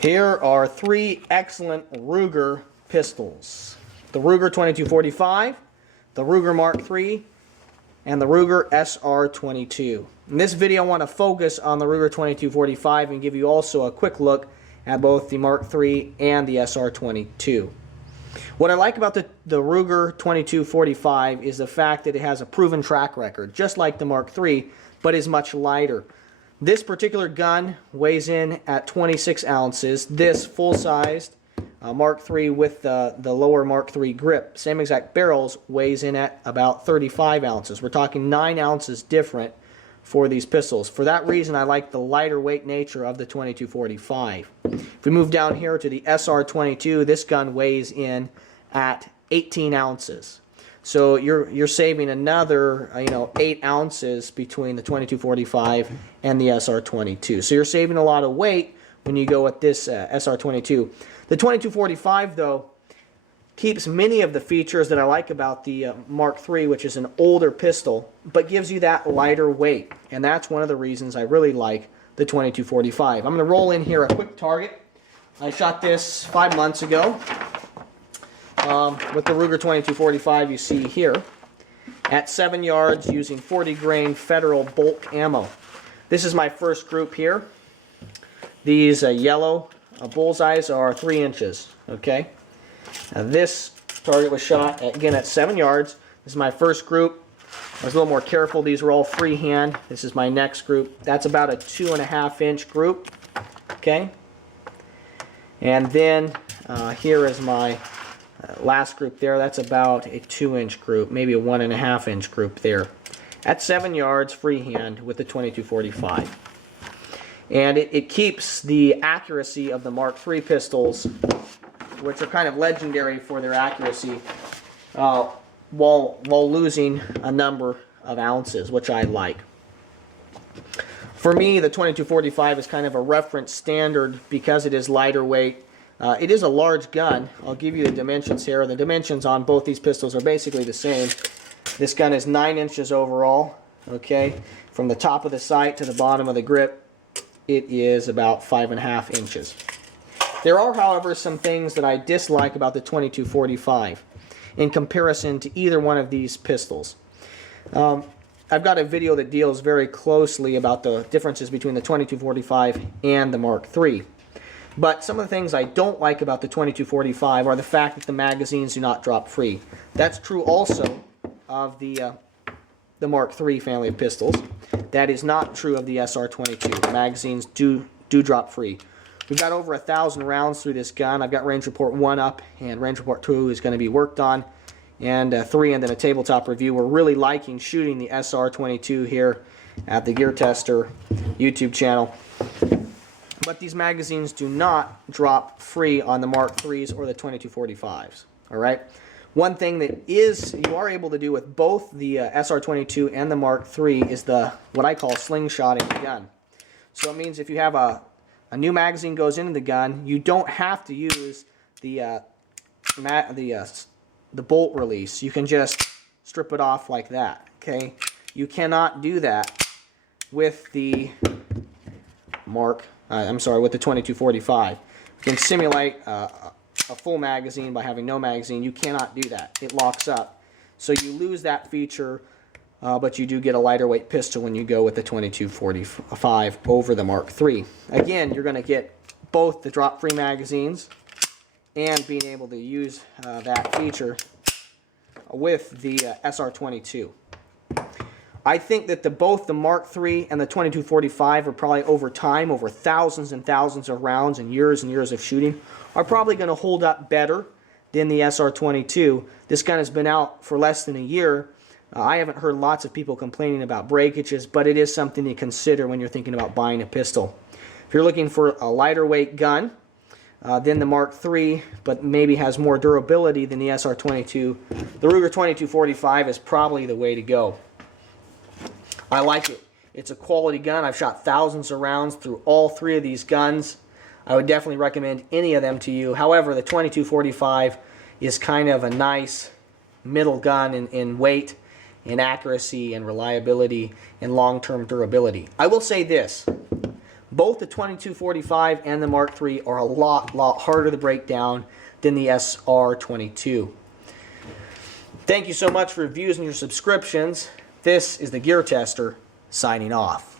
Here are three excellent Ruger pistols. The Ruger 2245, the Ruger Mark III, and the Ruger SR22. In this video I want to focus on the Ruger 2245 and give you also a quick look at both the Mark III and the SR22. What I like about the Ruger 2245 is the fact that it has a proven track record, just like the Mark III, but is much lighter. This particular gun weighs in at 26 ounces. This full-sized Mark III with the lower Mark III grip, same exact barrels, weighs in at about 35 ounces. We're talking 9 ounces different for these pistols. For that reason, I like the lighter weight nature of the 2245. If we move down here to the SR22, this gun weighs in at 18 ounces. So you're saving another 8 ounces between the 2245 and the SR22. So you're saving a lot of weight when you go with this SR22. The 2245 though keeps many of the features that I like about the Mark III, which is an older pistol, but gives you that lighter weight, and that's one of the reasons I really like the 2245. I'm going to roll in here a quick target. I shot this 5 months ago. With the Ruger 2245 you see here at 7 yards using 40 grain Federal bulk ammo. This is my first group here. These yellow bullseyes are 3 inches. Okay. Now this target was shot again at 7 yards. This is my first group. I was a little more careful. These were all freehand. This is my next group. That's about a 2.5 inch group. Okay. And then here is my last group there. That's about a 2 inch group, maybe a 1.5 inch group there. At 7 yards freehand with the 2245. And it keeps the accuracy of the Mark III pistols, which are kind of legendary for their accuracy, while losing a number of ounces, which I like. For me, the 2245 is kind of a reference standard because it is lighter weight. It is a large gun. I'll give you the dimensions here. The dimensions on both these pistols are basically the same. This gun is 9 inches overall. Okay, from the top of the sight to the bottom of the grip, it is about 5.5 inches. There are, however, some things that I dislike about the 2245 in comparison to either one of these pistols. I've got a video that deals very closely about the differences between the 2245 and the Mark III. But some of the things I don't like about the 2245 are the fact that the magazines do not drop free. That's true also of the Mark III family of pistols. That is not true of the SR22. The magazines do drop free. We've got over 1,000 rounds through this gun. I've got Range Report 1 up, and Range Report 2 is going to be worked on, and 3, and then a tabletop review. We're really liking shooting the SR22 here at the TheGearTester YouTube channel. But these magazines do not drop free on the Mark IIIs or the 2245s. All right. One thing that you are able to do with both the SR22 and the Mark III is what I call slingshotting the gun. So it means if you have a new magazine goes into the gun, you don't have to use the bolt release. You can just strip it off like that. Okay. You cannot do that with the with the 2245. You can simulate a full magazine by having no magazine. You cannot do that. It locks up. So you lose that feature, but you do get a lighter weight pistol when you go with the 2245 over the Mark III. Again, you're going to get both the drop-free magazines and being able to use that feature with the SR22. I think that both the Mark III and the 2245 are probably over time, over thousands and thousands of rounds and years of shooting, are probably going to hold up better than the SR22. This gun has been out for less than a year. I haven't heard lots of people complaining about breakages, but it is something to consider when you're thinking about buying a pistol. If you're looking for a lighter weight gun than the Mark III, but maybe has more durability than the SR22, the Ruger 2245 is probably the way to go. I like it. It's a quality gun. I've shot thousands of rounds through all 3 of these guns. I would definitely recommend any of them to you. However, the 2245 is kind of a nice middle gun in weight, in accuracy, and reliability, and long-term durability. I will say this. Both the 2245 and the Mark III are a lot harder to break down than the SR22. Thank you so much for your views and your subscriptions. This is the Gear Tester, signing off.